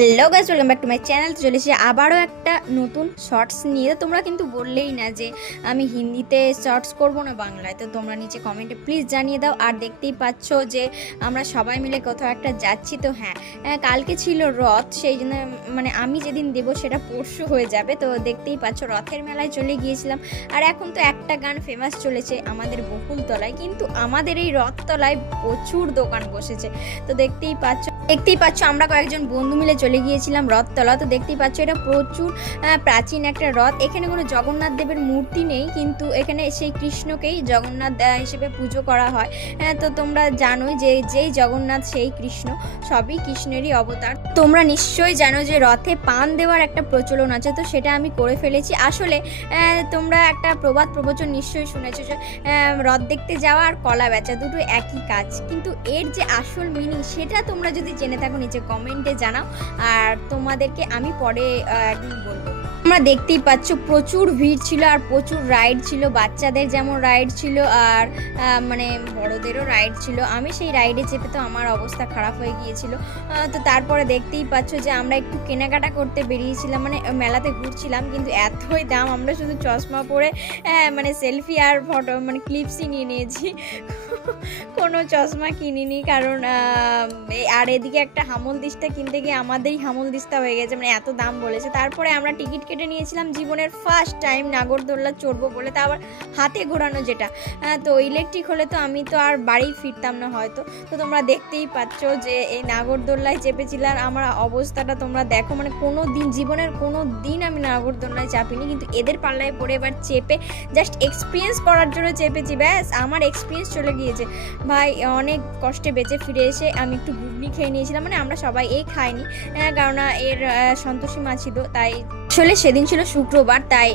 Hello guys, welcome back to my channel. চলে এসেছি আবারও একটা নতুন শর্টস নিয়ে। তোমরা কিন্তু বললেই না যে আমি হিন্দিতে শর্টস করব না বাংলায়, তো তোমরা নিচে কমেন্টে প্লিজ জানিয়ে দাও। আর দেখতেই পাচ্ছ যে আমরা সবাই মিলে কোথাও একটা যাচ্ছি। তো হ্যাঁ, কালকে ছিল রথ, সেই জন্য মানে আমি যেদিন দেবো সেটা পরশু হয়ে যাবে। তো দেখতেই পাচ্ছ রথের মেলায় চলে গিয়েছিলাম। আর এখন তো একটা গান ফেমাস চলেছে আমাদের বকুলতলায়, কিন্তু আমাদের এই রথতলায় প্রচুর দোকান বসেছে। তো দেখতেই পাচ্ছ আমরা কয়েকজন বন্ধু মিলে চলে গিয়েছিলাম রথতলা। তো দেখতেই পাচ্ছ এটা প্রচুর প্রাচীন একটা রথ। এখানে কোনো জগন্নাথ দেবের মূর্তি নেই, কিন্তু এখানে সেই কৃষ্ণকেই জগন্নাথ হিসেবে পুজো করা হয়। তো তোমরা জানোই যে যেই জগন্নাথ সেই কৃষ্ণ, সবই কৃষ্ণেরই অবতার। তোমরা নিশ্চয়ই জানো যে রথে পান দেওয়ার একটা প্রচলন আছে, তো সেটা আমি করে ফেলেছি। আসলে তোমরা একটা প্রবাদ প্রবচন নিশ্চয়ই শুনেছো যে রথ দেখতে যাওয়া আর কলা বেচা দুটো একই কাজ, কিন্তু এর যে আসল মিনিং সেটা তোমরা যদি জেনে থাকো নিচে কমেন্টে জানাও, আর তোমাদেরকে আমি পরে একদিন বলবো। তোমরা দেখতেই পাচ্ছ প্রচুর ভিড় ছিল আর প্রচুর রাইড ছিল, বাচ্চাদের যেমন রাইড ছিল আর মানে বড়দেরও রাইড ছিল। আমি সেই রাইডে চেপে তো আমার অবস্থা খারাপ হয়ে গিয়েছিল। তো তারপরে দেখতেই পাচ্ছ যে আমরা একটু কেনাকাটা করতে বেরিয়েছিলাম, মানে মেলাতে ঘুরছিলাম, কিন্তু এতই দাম আমরা শুধু চশমা পরে মানে সেলফি আর ফটো মানে ক্লিপসই নিয়ে নিয়েছি, কোনো চশমা কিনিনি। কারণ আর এদিকে একটা হামল দিস্তা কিনতে গিয়ে আমাদেরই হামল দিস্তা হয়ে গেছে, মানে এত দাম বলেছে। তারপরে আমরা টিকিট কেটে নিয়েছিলাম জীবনের ফার্স্ট টাইম নাগরদোল্লা চড়বো বলে, তা আবার হাতে ঘোরানো যেটা। তো ইলেকট্রিক হলে তো আমি তো আর বাড়ি ফিরতাম না হয়তো। তো তোমরা দেখতেই পাচ্ছ যে এই নাগরদোল্লায় চেপেছিলাম, আমার অবস্থাটা তোমরা দেখো, মানে কোনো দিন জীবনের কোনো দিন আমি নাগরদোল্লায় চাপিনি, কিন্তু এদের পাল্লায় পড়ে এবার চেপে জাস্ট এক্সপিরিয়েন্স করার জন্য চেপেছি। ব্যাস আমার এক্সপিরিয়েন্স চলে গিয়েছে ভাই। অনেক কষ্টে বেঁচে ফিরে এসে আমি একটু ঘুগনি খেয়ে নিয়েছিলাম, মানে আমরা সবাই খাইনি, কারণ এর সন্তোষী মা ছিল, তাই আসলে সেদিন ছিল শুক্রবার, তাই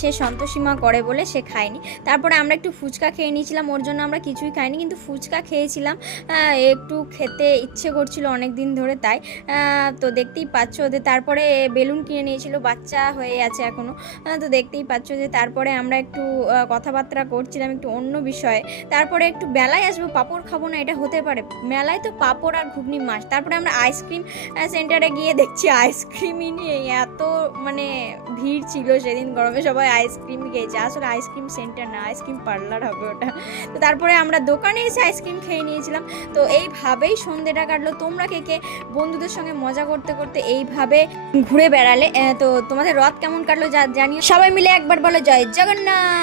সে সন্তোষী মা করে বলে সে খায়নি। তারপরে আমরা একটু ফুচকা খেয়ে নিয়েছিলাম, ওর জন্য আমরা কিছুই খাইনি, কিন্তু ফুচকা খেয়েছিলাম, একটু খেতে ইচ্ছে করছিল অনেক দিন ধরে, তাই। তো দেখতেই পাচ্ছ ওদের তারপরে বেলুন কিনে নিয়েছিল, বাচ্চা হয়ে আছে এখনও। তো দেখতেই পাচ্ছ যে তারপরে আমরা একটু কথাবার্তা করছিলাম একটু অন্য বিষয়ে। তারপরে একটু বেলায় আসবো, পাঁপড় খাবো না এটা হতে পারে, মেলায় তো পাঁপড় আর ঘুগনি মাছ। তারপরে আমরা আইসক্রিম সেন্টারে গিয়ে দেখছি আইসক্রিমই নিয়ে এত মানে ভিড় ছিল সেদিন গরমে, সবাই আইসক্রিম খেয়েছে। আসলে আইসক্রিম সেন্টার না, আইসক্রিম পার্লার হবে ওটা। তো তারপরে আমরা দোকানে এসে আইসক্রিম খেয়ে নিয়েছিলাম। তো এইভাবেই সন্ধ্যেটা কাটলো। তোমরা কে বন্ধুদের সঙ্গে মজা করতে করতে এইভাবে ঘুরে বেড়ালে? তো তোমাদের রথ কেমন কাটলো জানিও। সবাই মিলে একবার বলো জয় জগন্নাথ।